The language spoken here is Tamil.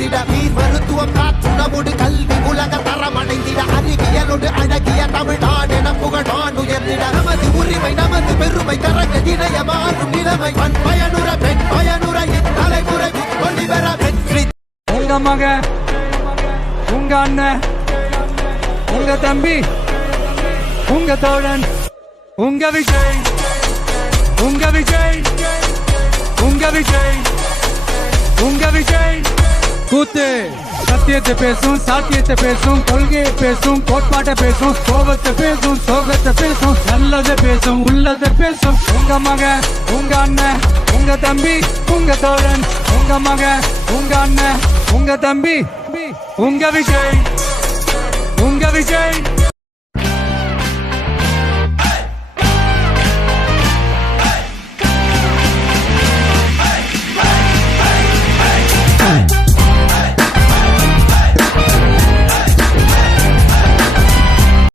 வளர்ந்திட நீர் மருத்துவம் காத்துணவோடு கல்வி உலக தரம் அடைந்திட அறிவியலோடு அழகிய தமிழ்நாடு என புகழான் உயர்ந்திட நமது உரிமை நமது பெருமை தரங்க இணைய மாறும் நிலைமை பண் பயனுற பெண் பயனுற தலைமுறை ஒளிவர வெற்றி. உங்க மக உங்க அண்ணன் உங்க தம்பி உங்க தோழன் உங்க விஜய் உங்க விஜய் உங்க விஜய் உங்க விஜய். கூத்து சத்தியத்தை பேசும் சாத்தியத்தை பேசும் கொள்கையை பேசும் கோட்பாட்டை பேசும் கோபத்தை பேசும் சோகத்தை பேசும் நல்லதை பேசும் உள்ளதை பேசும். உங்க மக உங்க அண்ணன் உங்க தம்பி உங்க தோழன் உங்க மக உங்க அண்ணன் உங்க தம்பி உங்க விஜய் உங்க விஜய்.